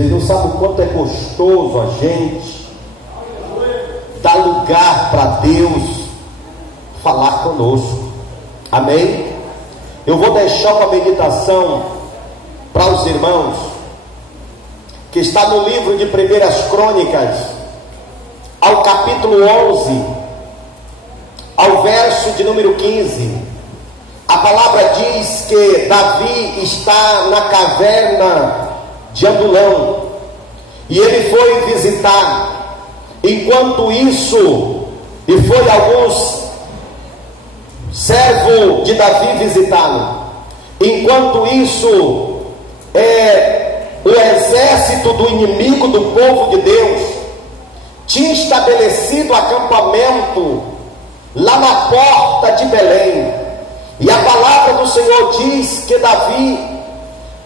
Vocês não sabem o quanto é gostoso a gente dar lugar para Deus falar conosco. Amém? Eu vou deixar uma meditação para os irmãos, que está no livro de 1 Crônicas, ao capítulo 11, ao verso de número 15. A palavra diz que Davi está na caverna de Adulão, e ele foi visitar. Enquanto isso, e foi alguns servos de Davi visitá-lo. Enquanto isso, o exército do inimigo do povo de Deus tinha estabelecido acampamento lá na porta de Belém. E a palavra do Senhor diz que Davi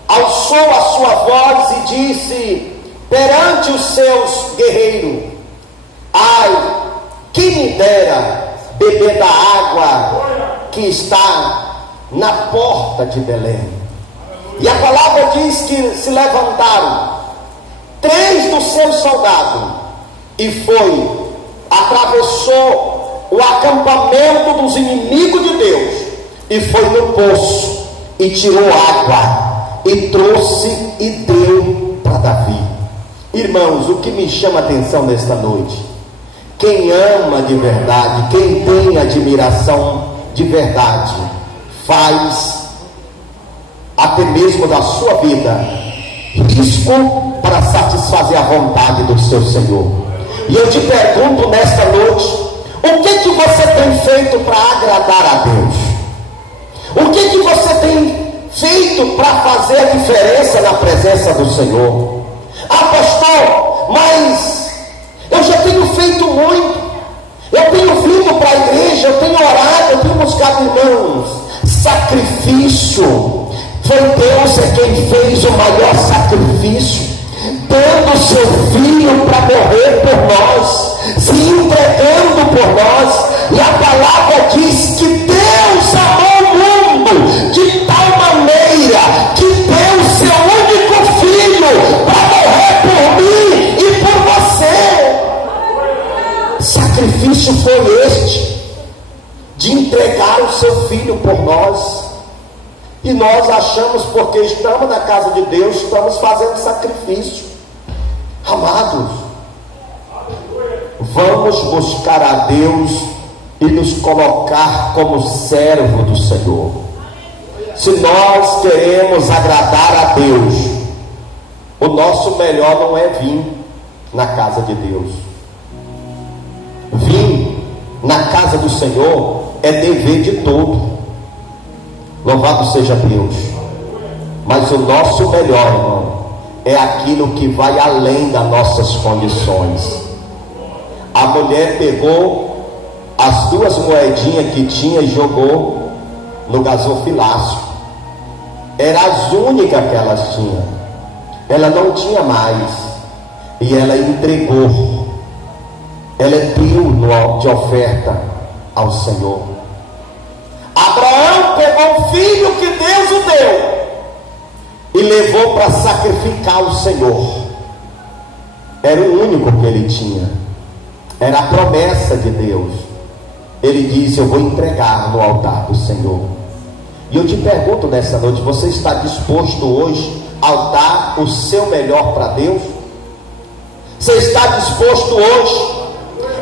alçou a sua voz e disse perante os seus guerreiros: ai, que me dera beber da água que está na porta de Belém. E a palavra diz que se levantaram 3 dos seus soldados e atravessou o acampamento dos inimigos de Deus e foi no poço e tirou água e trouxe e deu para Davi. Irmãos, o que me chama a atenção nesta noite, quem ama de verdade, quem tem admiração de verdade, faz até mesmo da sua vida risco para satisfazer a vontade do seu Senhor. E eu te pergunto nesta noite, o que você tem feito para agradar a Deus? O que você tem feito para fazer a diferença na presença do Senhor? Ah, pastor, mas eu já tenho feito muito, eu tenho vindo para a igreja, eu tenho orado, eu tenho buscado. Irmãos, sacrifício, foi Deus quem fez o maior sacrifício, dando seu filho para morrer por nós, se entregando por nós. E a palavra diz que Deus amou o mundo de tal maneira que deu seu único filho para morrer por mim e por você. Sacrifício foi este, de entregar o seu filho por nós. E nós achamos, porque estamos na casa de Deus, estamos fazendo sacrifício. Amados, vamos buscar a Deus e nos colocar como servo do Senhor. Se nós queremos agradar a Deus, o nosso melhor não é vir na casa de Deus. Vir na casa do Senhor é dever de todo. Louvado seja Deus. Mas o nosso melhor, irmão, é aquilo que vai além das nossas condições. A mulher pegou as 2 moedinhas que tinha e jogou no gasofilácio. Era as únicas que elas tinham. Ela não tinha mais. E ela entregou. Ela deu de oferta ao Senhor. Abraão pegou o filho que Deus o deu e levou para sacrificar o Senhor. Era o único que ele tinha, era a promessa de Deus. Ele disse: eu vou entregar no altar do Senhor. E eu te pergunto nessa noite, você está disposto hoje a dar o seu melhor para Deus? Você está disposto hoje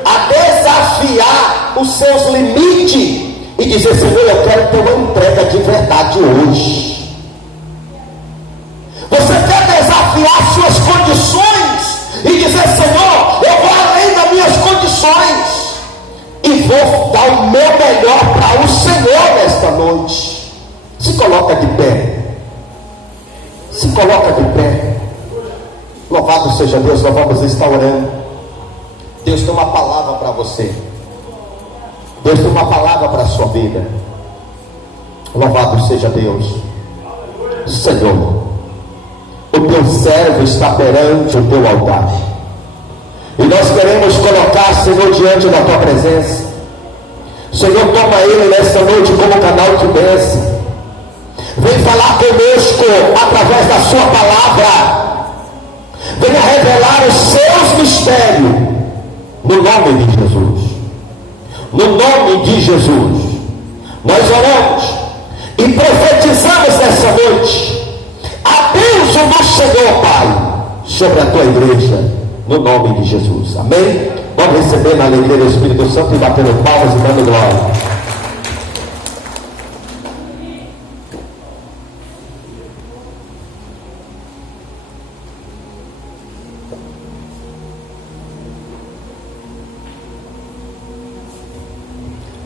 a desafiar os seus limites e dizer: Senhor, eu quero ter uma entrega de verdade hoje? Você quer desafiar suas condições e dizer: Senhor, eu vou além das minhas condições e vou dar o meu melhor para o Senhor nesta noite? Se coloca de pé. Se coloca de pé. Louvado seja Deus. Nós vamos estar orando. Deus tem uma palavra para você. Deus tem uma palavra para a sua vida. Louvado seja Deus. Senhor, o teu servo está perante o teu altar, e nós queremos colocar, Senhor, diante da tua presença. Senhor, toma ele nesta noite como canal de bênção. Vem falar conosco através da sua palavra. para os seus mistérios, no nome de Jesus. No nome de Jesus, nós oramos e profetizamos nessa noite a bênção do Senhor, Pai, sobre a tua igreja, no nome de Jesus. Amém? Vamos receber na alegria do Espírito Santo e batendo palmas e dando glória.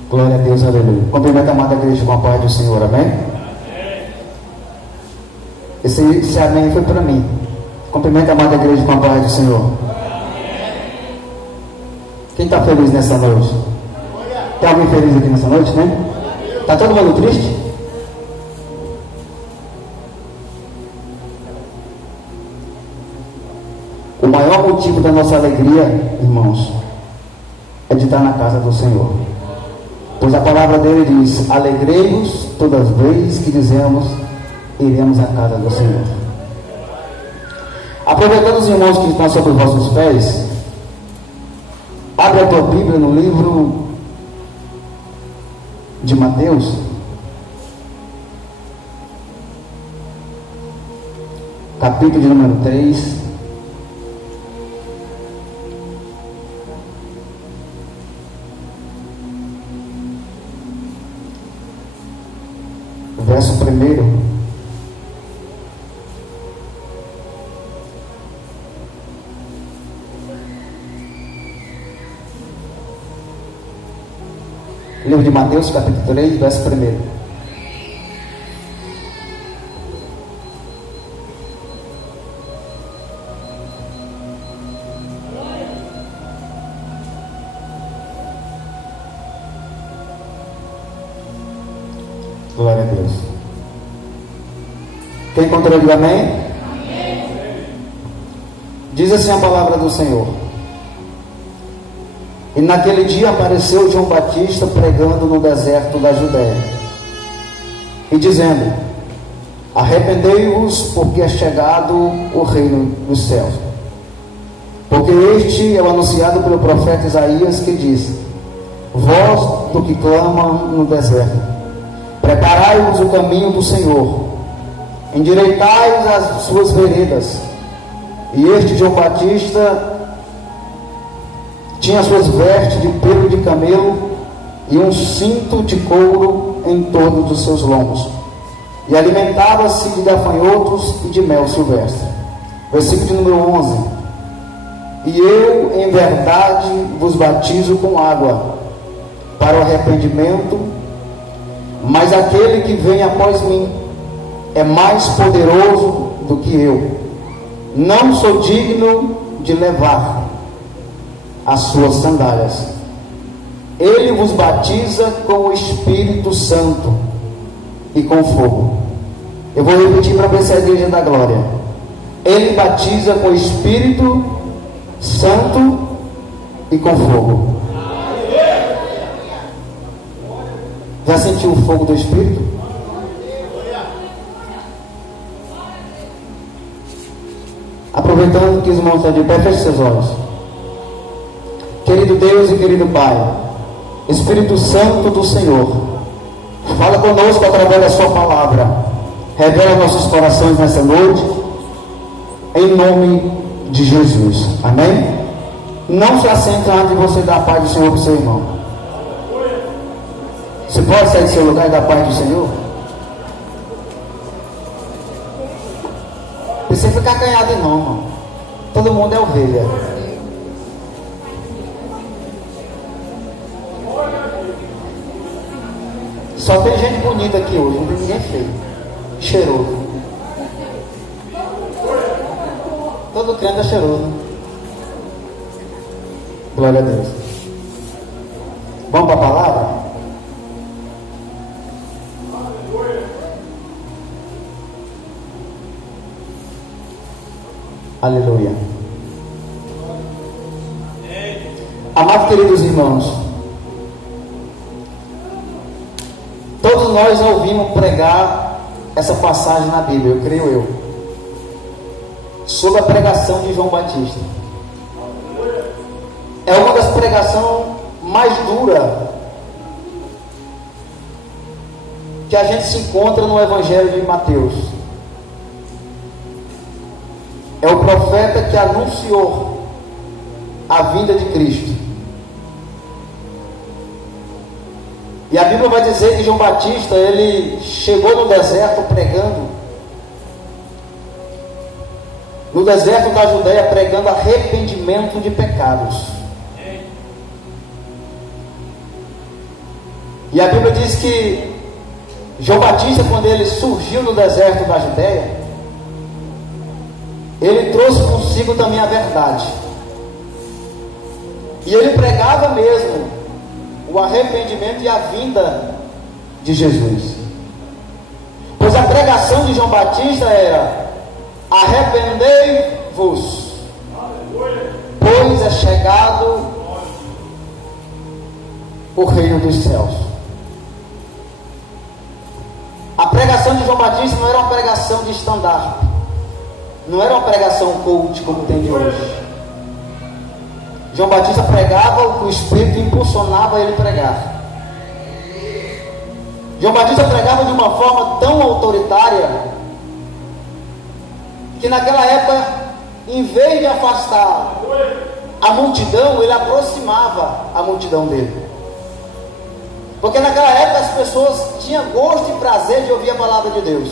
Glória a Deus, aleluia. Cumprimento a amada igreja com a paz do Senhor, amém? Esse amém foi para mim. Cumprimento a amada igreja com a paz do Senhor. Quem está feliz nessa noite? Tem alguém feliz aqui nessa noite, né? Está todo mundo triste? O maior motivo da nossa alegria, irmãos, é de estar na casa do Senhor. Pois a palavra dele diz: alegrei-vos todas as vezes que dizemos, iremos à casa do Senhor. Aproveitando os irmãos que estão sobre os vossos pés, abre a tua Bíblia no livro de Mateus, capítulo de número 3. Verso 1. Livro de Mateus, capítulo 3, verso 1. Glória a Deus. Quem encontrou, diga amém? Amém. Diz assim a palavra do Senhor: e naquele dia apareceu João Batista pregando no deserto da Judéia e dizendo: arrependei-vos, porque é chegado o reino dos céus. Porque este é o anunciado pelo profeta Isaías, que diz: voz do que clama no deserto, preparai-vos o caminho do Senhor, endireitai as suas veredas. E este João Batista tinha suas vestes de pelo de camelo e um cinto de couro em torno dos seus lombos, e alimentava-se de gafanhotos e de mel silvestre. Versículo de número 11: e eu em verdade vos batizo com água para o arrependimento, mas aquele que vem após mim é mais poderoso do que eu. Não sou digno de levar as suas sandálias. Ele vos batiza com o Espírito Santo e com fogo. Eu vou repetir para ver se é a igreja da glória. Ele batiza com o Espírito Santo e com fogo. Já sentiu o fogo do Espírito? Aproveitando que os irmãos estão de pé, feche seus olhos. Querido Deus e querido Pai, Espírito Santo do Senhor, fala conosco através da sua palavra. Revela nossos corações nessa noite, em nome de Jesus. Amém? Não se assenta antes de você dar a paz do Senhor para o seu irmão. Você pode sair do seu lugar e dar a paz do Senhor? Não precisa ficar acanhado não, irmão. Todo mundo é ovelha. Só tem gente bonita aqui hoje, não tem ninguém feio, cheiroso. Todo crente é cheiroso. Glória a Deus. Vamos para a palavra? Aleluia. Amados queridos irmãos, todos nós ouvimos pregar essa passagem na Bíblia, eu creio eu. sobre a pregação de João Batista. É uma das pregações mais duras que a gente se encontra no Evangelho de Mateus. É o profeta que anunciou a vinda de Cristo. E a Bíblia vai dizer que João Batista, ele chegou no deserto pregando, no deserto da Judéia, pregando arrependimento de pecados. E a Bíblia diz que João Batista, quando ele surgiu no deserto da Judéia, ele trouxe consigo também a verdade. E ele pregava mesmo o arrependimento e a vinda de Jesus. Pois a pregação de João Batista era: arrependei-vos, pois é chegado o reino dos céus. A pregação de João Batista não era uma pregação de stand-up, não era uma pregação coach como tem de hoje. João Batista pregava o que o Espírito impulsionava ele pregar. João Batista pregava de uma forma tão autoritária que naquela época, em vez de afastar a multidão, ele aproximava a multidão dele. Porque naquela época as pessoas tinham gosto e prazer de ouvir a palavra de Deus.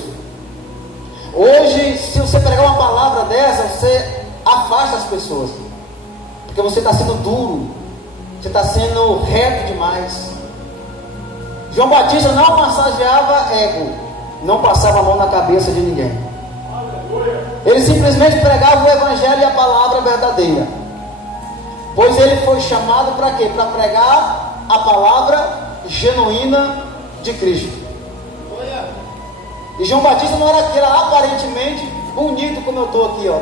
Hoje, se você pregar uma palavra dessa, você afasta as pessoas, porque você está sendo duro, você está sendo reto demais. João Batista não massageava ego, não passava a mão na cabeça de ninguém. Ele simplesmente pregava o Evangelho e a palavra verdadeira. Pois ele foi chamado para quê? Para pregar a palavra genuína de Cristo. E João Batista não era aquele aparentemente bonito como eu estou aqui, ó.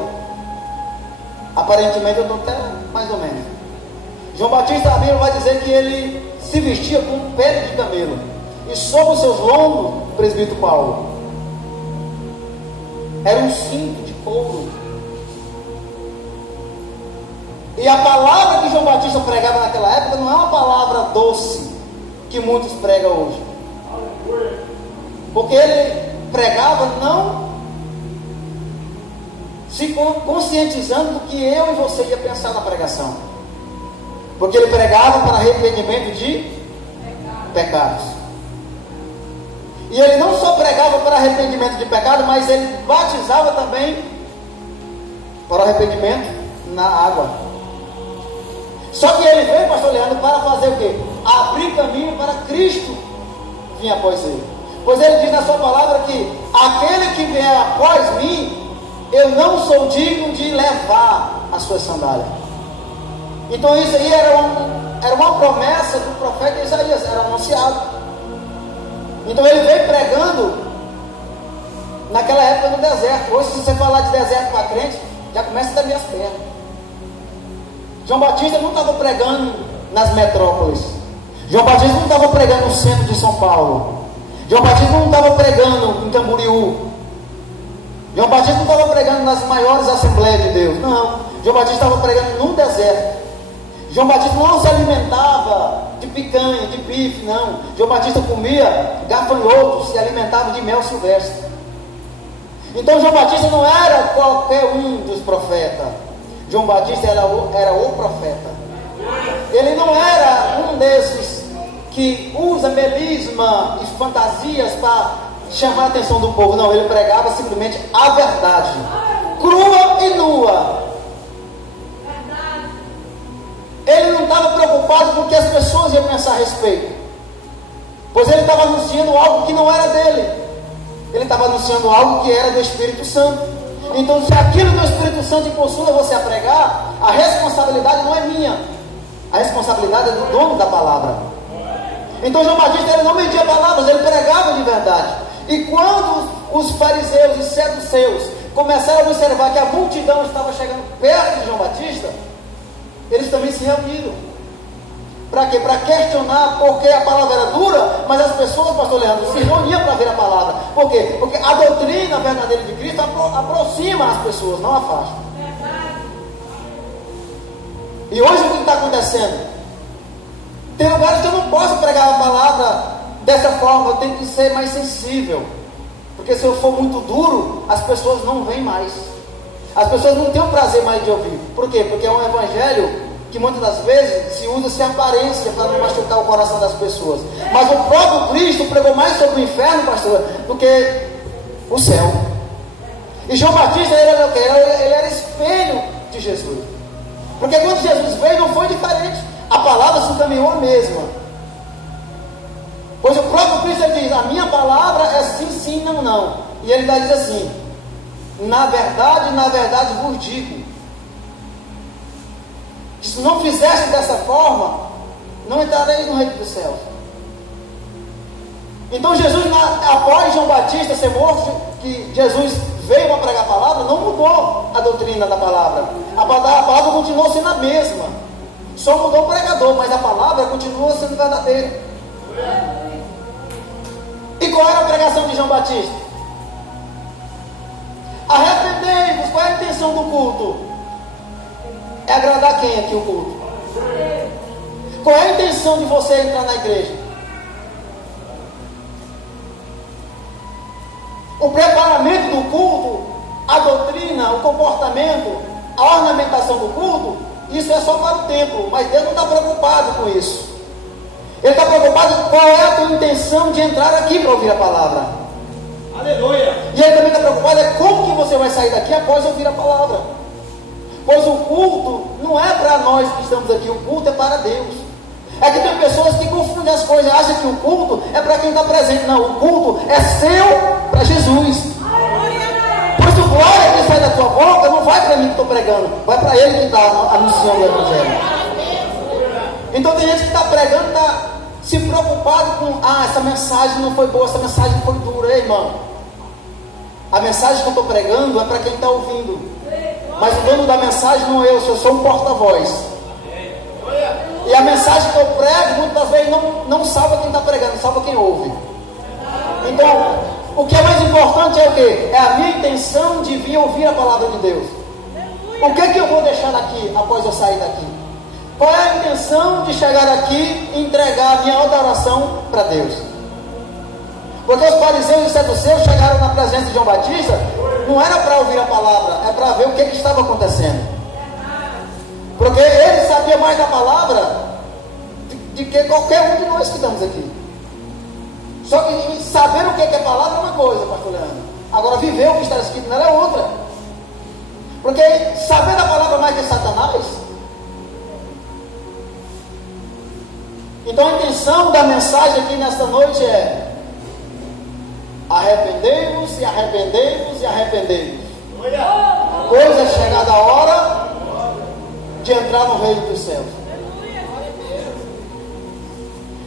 Aparentemente eu estou até mais ou menos. João Batista, a Bíblia vai dizer que ele se vestia com pele de camelo, e sobre os seus lombos, o presbítero Paulo, era um cinto de couro. E a palavra que João Batista pregava naquela época não é uma palavra doce que muitos pregam hoje, porque ele pregava não se conscientizando do que eu e você ia pensar na pregação, porque ele pregava para arrependimento de pecados. E ele não só pregava para arrependimento de pecado, mas ele batizava também para arrependimento na água. Só que ele veio, pastor Leandro, para fazer o quê? Abrir caminho para Cristo vir após ele. Pois ele diz na sua palavra que aquele que vier após mim, eu não sou digno de levar as suas sandálias. Então isso aí era uma promessa do profeta Isaías, era anunciado. Então ele veio pregando naquela época no deserto. Hoje, se você falar de deserto para crente, já começa a tremer as pernas. João Batista não estava pregando nas metrópoles. João Batista não estava pregando no centro de São Paulo. João Batista não estava pregando em Camboriú. João Batista não estava pregando nas maiores assembleias de Deus. Não. João Batista estava pregando no deserto. João Batista não se alimentava de picanha, de bife, não. João Batista comia gafanhotos, se alimentava de mel silvestre. Então João Batista não era qualquer um dos profetas. João Batista era o profeta. Ele não era um desses que usa melisma e fantasias para chamar a atenção do povo. Não, ele pregava simplesmente a verdade, crua e nua. Ele não estava preocupado com o que as pessoas iam pensar a respeito, pois ele estava anunciando algo que não era dele. Ele estava anunciando algo que era do Espírito Santo. Então, se aquilo do Espírito Santo impulsiona você a pregar, a responsabilidade não é minha, a responsabilidade é do dono da palavra. Então João Batista, ele não media palavras, ele pregava de verdade. E quando os fariseus e saduceus começaram a observar que a multidão estava chegando perto de João Batista, eles também se reuniram. Para quê? Para questionar porque a palavra era dura, mas as pessoas, pastor Leandro, se reuniam para ver a palavra. Por quê? Porque a doutrina verdadeira de Cristo aproxima as pessoas, não afasta. E hoje o que está acontecendo? Tem lugares que eu não posso pregar a palavra dessa forma, eu tenho que ser mais sensível. Porque se eu for muito duro, as pessoas não vêm mais. As pessoas não têm o prazer mais de ouvir. Por quê? Porque é um evangelho que muitas das vezes se usa sem aparência para não machucar o coração das pessoas. Mas o próprio Cristo pregou mais sobre o inferno, pastor, do que o céu. E João Batista, ele era o quê? Ele era espelho de Jesus. Porque quando Jesus veio, não foi diferente. A palavra se encaminhou a mesma. Pois o próprio Cristo diz: a minha palavra é sim, sim, não, não. E ele diz assim: na verdade vos digo, que se não fizesse dessa forma, não entrareis no reino dos céus. Então Jesus, após João Batista ser morto, que Jesus veio para pregar a palavra, não mudou a doutrina da palavra. A palavra continuou sendo a mesma. Só mudou o pregador, mas a palavra continua sendo verdadeira. E qual era a pregação de João Batista? Arrependei-vos. Qual é a intenção do culto? É agradar quem aqui o culto? Qual é a intenção de você entrar na igreja? O preparamento do culto, a doutrina, o comportamento, a ornamentação do culto, isso é só para o templo, mas Deus não está preocupado com isso. Ele está preocupado com qual é a tua intenção de entrar aqui para ouvir a palavra. Aleluia! E ele também está preocupado é como que você vai sair daqui após ouvir a palavra. Pois o culto não é para nós que estamos aqui, o culto é para Deus. É que tem pessoas que confundem as coisas, acham que o culto é para quem está presente. Não, o culto é seu para Jesus. Por isso, glória que sai da tua boca não vai para mim que estou pregando, vai para ele que está anunciando o evangelho. Então tem gente que está pregando, está se preocupado com: essa mensagem não foi boa, essa mensagem foi dura. Ei, irmão, a mensagem que eu estou pregando é para quem está ouvindo, mas o dono da mensagem não é eu sou um porta-voz. E a mensagem que eu prego, muitas vezes não salva quem está pregando, salva quem ouve. Então, o que é mais importante é o quê? É a minha intenção de vir ouvir a palavra de Deus. O que é que eu vou deixar daqui após eu sair daqui? Qual é a intenção de chegar aqui e entregar a minha adoração para Deus? Porque os fariseus e os saduceus chegaram na presença de João Batista, não era para ouvir a palavra, é para ver o que estava acontecendo. Porque ele sabia mais da palavra de que qualquer um de nós que estamos aqui. Só que saber o que é palavra é uma coisa, pastor Leandro. Agora viver o que está escrito nela é outra. Porque saber da palavra mais que Satanás. Então a intenção da mensagem aqui nesta noite é: arrependei-vos e arrependei-vos e arrependei-vos. Pois é chegada a hora de entrar no reino dos céus.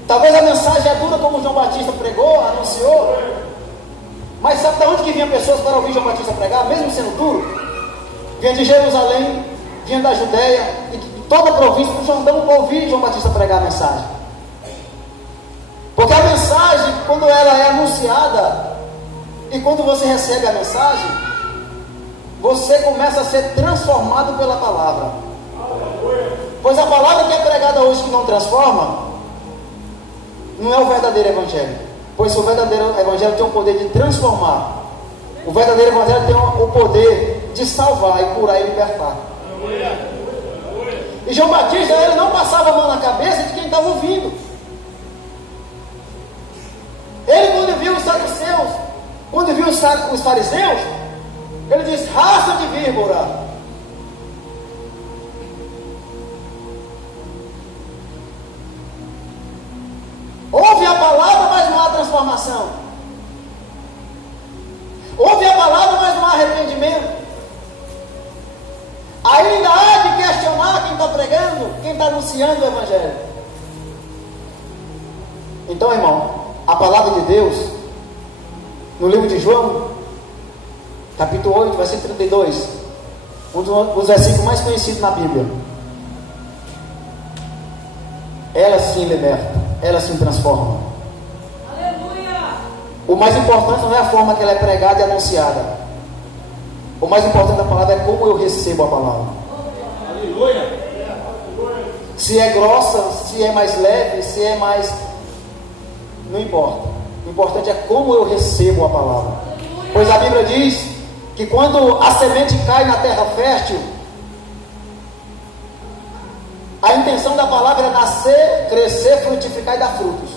Talvez a mensagem é dura como João Batista pregou, anunciou. Mas sabe de onde que vinham pessoas para ouvir João Batista pregar, mesmo sendo duro? Vinha de Jerusalém, vinha da Judéia e de toda a província do Jordão para ouvir João Batista pregar a mensagem. Porque a mensagem, quando ela é anunciada e quando você recebe a mensagem, você começa a ser transformado pela palavra. Pois a palavra que é pregada hoje que não transforma, não é o verdadeiro evangelho. Pois o verdadeiro evangelho tem o poder de transformar. O verdadeiro evangelho tem o poder de salvar e curar e libertar. E João Batista, ele não passava a mão na cabeça de quem estava ouvindo. Ele, quando viu os saduceus, quando viu os fariseus, ele diz: raça de víbora. Ouve a palavra, mas não há transformação. Ouve a palavra, mas não há arrependimento. Ainda há de questionar quem está pregando, quem está anunciando o evangelho. Então, irmão, a palavra de Deus, no livro de João, capítulo 8, versículo 32, um dos versículos mais conhecidos na Bíblia. ela sim liberta, ela sim transforma. Aleluia! O mais importante não é a forma que ela é pregada e anunciada. O mais importante da palavra é como eu recebo a palavra. Aleluia! Se é grossa, se é mais leve, se é mais... Não importa. O importante é como eu recebo a palavra. Pois a Bíblia diz que quando a semente cai na terra fértil, a intenção da palavra é nascer, crescer, frutificar e dar frutos.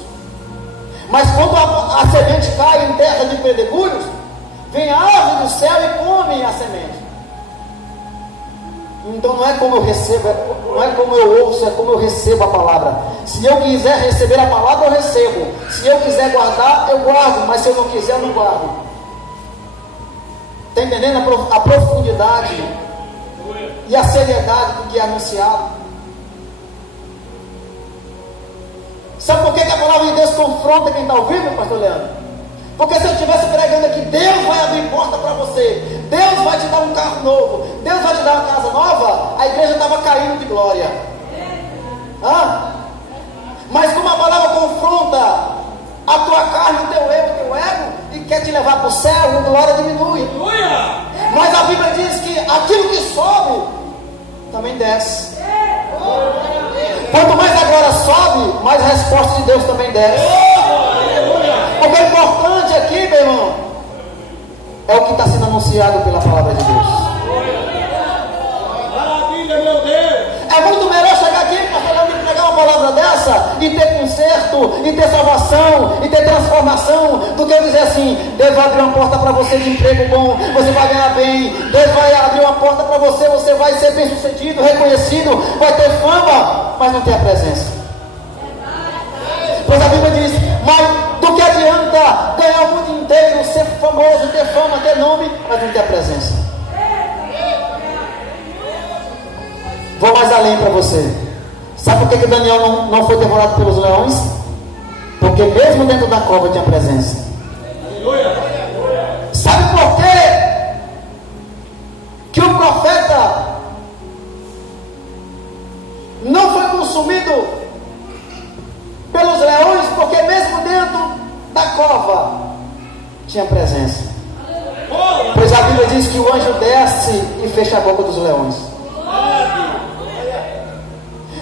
Mas quando a semente cai em terra de pedregulhos, vem a ave do céu e come a semente. Então não é como eu recebo, não é como eu ouço, é como eu recebo a palavra. Se eu quiser receber a palavra, eu recebo. Se eu quiser guardar, eu guardo. Mas se eu não quiser, eu não guardo. Está entendendo a profundidade e a seriedade do que é anunciado? Sabe por que a palavra de Deus confronta quem está ouvindo, pastor Leandro? Porque se eu estivesse pregando aqui, Deus vai abrir porta para você, Deus vai te dar um carro novo, Deus vai te dar uma casa nova, a igreja estava caindo de glória. Mas como a palavra confronta a tua carne, o teu eu, o teu ego, e quer te levar para o céu, a glória diminui. Mas a Bíblia diz que aquilo que sobe, também desce. Quanto mais a glória sobe, mais a resposta de Deus também desce. Porque o importante aqui, meu irmão, é o que está sendo anunciado pela palavra de Deus. Maravilha, meu Deus! É muito melhor chegar aqui para pregar uma palavra dessa e ter conserto, e ter salvação, e ter transformação, do que eu dizer assim: Deus vai abrir uma porta para você de emprego bom, você vai ganhar bem, Deus vai abrir uma porta para você, você vai ser bem sucedido, reconhecido, vai ter fama, mas não tem a presença. Pois a Bíblia diz: mas do que adianta ganhar o mundo inteiro, ser famoso, ter fama, ter nome, mas não ter a presença? Vou mais além para você. Sabe por que Daniel não foi devorado pelos leões? Porque mesmo dentro da cova tinha presença. Sabe por quê que o profeta não foi consumido pelos leões? Porque mesmo dentro da cova tinha presença. Pois a Bíblia diz que o anjo desce e fecha a boca dos leões.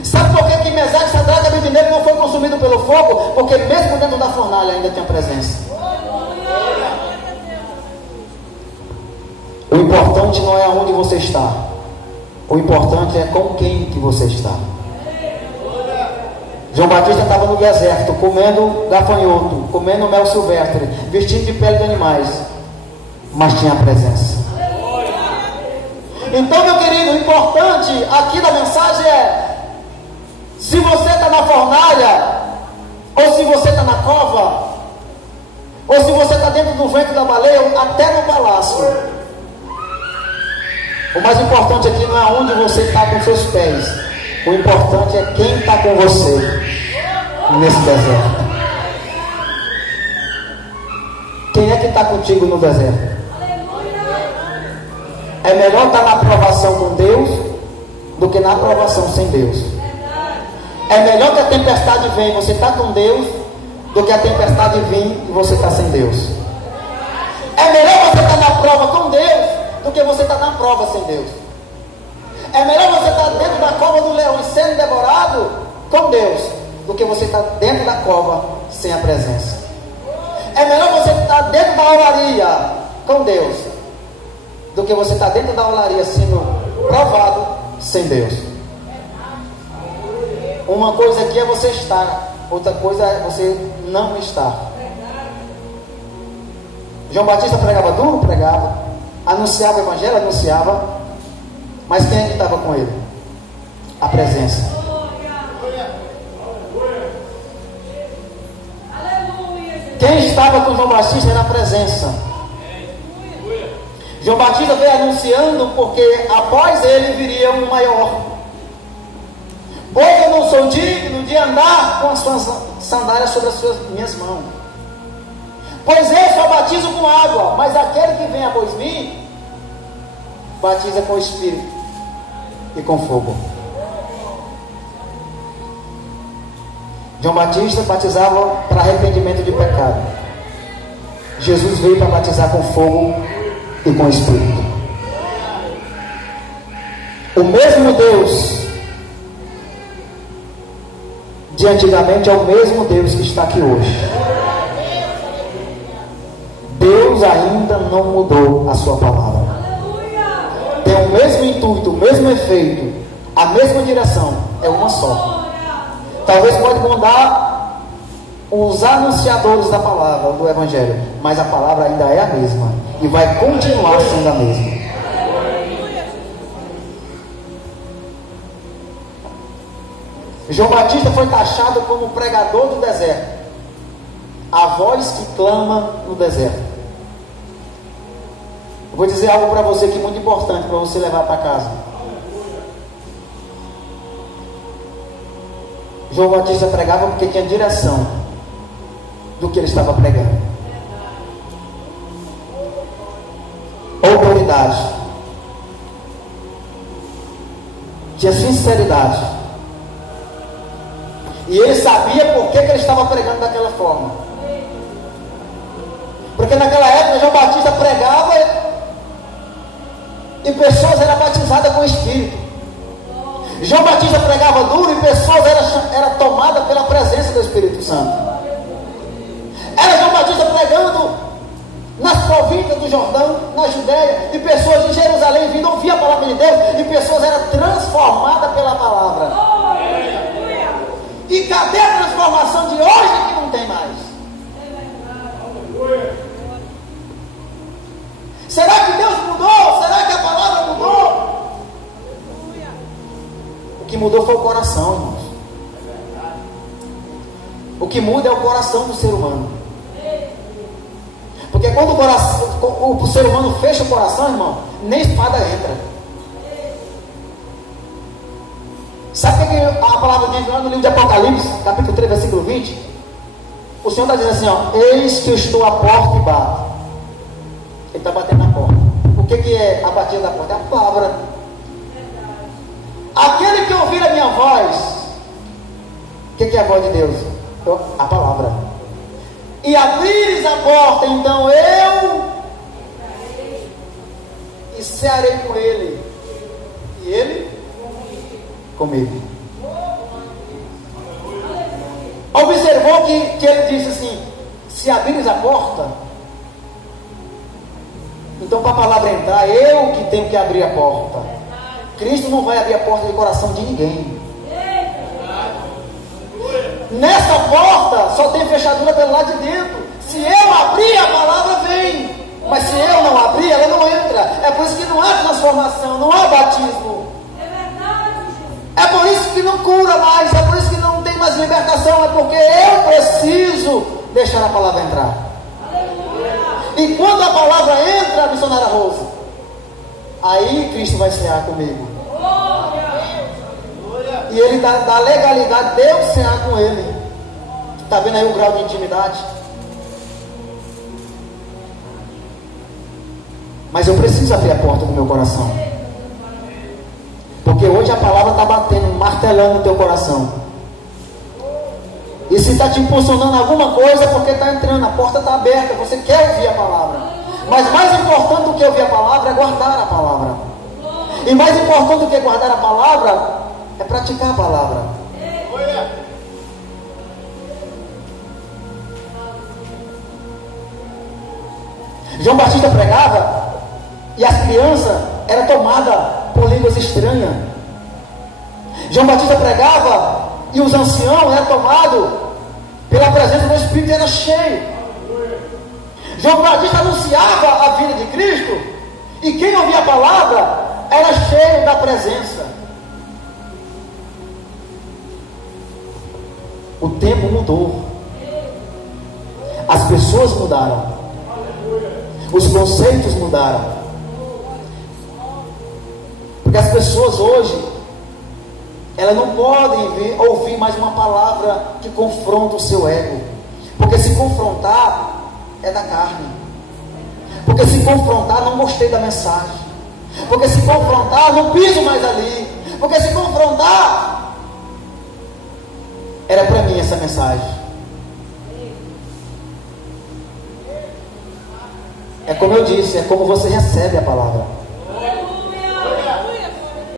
Sabe por que Mesaque, Sadraque e Abednego não foi consumido pelo fogo? Porque mesmo dentro da fornalha ainda tinha presença. O importante não é aonde você está. O importante é com quem que você está. João Batista estava no deserto, comendo gafanhoto, comendo mel silvestre, vestido de pele de animais, mas tinha a presença. Então, meu querido, o importante aqui da mensagem é: se você está na fornalha, ou se você está na cova, ou se você está dentro do ventre da baleia, ou até no palácio, o mais importante aqui não é onde você está com seus pés. O importante é quem está com você nesse deserto. Quem é que está contigo no deserto? É melhor estar na aprovação com Deus do que na aprovação sem Deus. É melhor que a tempestade venha e você está com Deus do que a tempestade vir e você está sem Deus. É melhor você estar na prova com Deus do que você estar na prova sem Deus. É melhor você estar dentro da cova do leão e sendo devorado com Deus do que você estar dentro da cova sem a presença. É melhor você estar dentro da olaria com Deus do que você estar dentro da olaria sendo provado sem Deus. Uma coisa aqui é você estar, outra coisa é você não estar. João Batista pregava duro? Pregava. Anunciava o evangelho? Anunciava. Mas quem é que estava com ele? A presença. Quem estava com João Batista era a presença. João Batista veio anunciando porque após ele viria um maior. Pois eu não sou digno de andar com as suas sandálias sobre as suas minhas mãos. Pois eu só batizo com água, mas aquele que vem após mim batiza com o Espírito e com fogo. João Batista batizava para arrependimento de pecado. Jesus veio para batizar com fogo e com Espírito. O mesmo Deus de antigamente é o mesmo Deus que está aqui hoje. Deus ainda não mudou a sua palavra. Tem o mesmo intuito, o mesmo efeito, a mesma direção. É uma só. Talvez pode mudar os anunciadores da palavra, do Evangelho, mas a palavra ainda é a mesma e vai continuar sendo a mesma. João Batista foi taxado como pregador do deserto, a voz que clama no deserto. Eu vou dizer algo para você que é muito importante para você levar para casa. João Batista pregava porque tinha direção do que ele estava pregando. Autoridade. Tinha sinceridade. E ele sabia por que ele estava pregando daquela forma. Porque naquela época João Batista pregava e pessoas eram batizadas com o Espírito. João Batista pregava duro e pessoas eram tomadas pela presença do Espírito Santo. Era João Batista pregando nas províncias do Jordão, na Judéia, e pessoas de Jerusalém vindo ouvir a palavra de Deus, e pessoas eram transformadas pela palavra. E cadê a transformação de hoje que não tem mais? Será que Deus mudou? Será que a palavra mudou? O que mudou foi o coração, irmãos. O que muda é o coração do ser humano. Porque quando o ser humano fecha o coração, irmão, nem espada entra. Sabe o que a palavra diz lá no livro de Apocalipse, capítulo 3, versículo 20? O Senhor está dizendo assim, ó: eis que eu estou à porta e bato. Ele está batendo na porta. O que é a batida da porta? É a palavra. Aquele que ouvir a minha voz, o que é a voz de Deus? A palavra. E abrires a porta, então eu e cearei com ele, e ele comigo. Observou que ele disse assim: se abrires a porta, então para a palavra entrar, eu que tenho que abrir a porta. Cristo não vai abrir a porta do coração de ninguém. Nessa porta só tem fechadura pelo lado de dentro. Se eu abrir, a palavra vem. Mas se eu não abrir, ela não entra. É por isso que não há transformação, não há batismo. É por isso que não cura mais, é por isso que não tem mais libertação. É porque eu preciso deixar a palavra entrar. E quando a palavra entra, missionária Rosa, aí Cristo vai cear comigo. E ele dá legalidade de eu cear com ele. Está vendo aí o grau de intimidade? Mas eu preciso abrir a porta do meu coração. Porque hoje a palavra está batendo, martelando no teu coração. E se está te impulsionando alguma coisa, é porque está entrando, a porta está aberta, você quer ouvir a palavra. Mas mais importante do que ouvir a palavra é guardar a palavra. E mais importante do que guardar a palavra é praticar a palavra. João Batista pregava e as crianças eram tomadas por línguas estranhas. João Batista pregava e os anciãos eram tomados pela presença do Espírito, era cheio. João Batista anunciava a vinda de Cristo e quem ouvia a palavra era cheio da presença. O tempo mudou. As pessoas mudaram. Os conceitos mudaram. Porque as pessoas hoje, elas não podem ouvir mais uma palavra que confronta o seu ego. Porque se confrontar, é da carne. Porque se confrontar, não gostei da mensagem. Porque se confrontar, não piso mais ali. Porque se confrontar, Era para mim essa mensagem. É como eu disse, é como você recebe a palavra.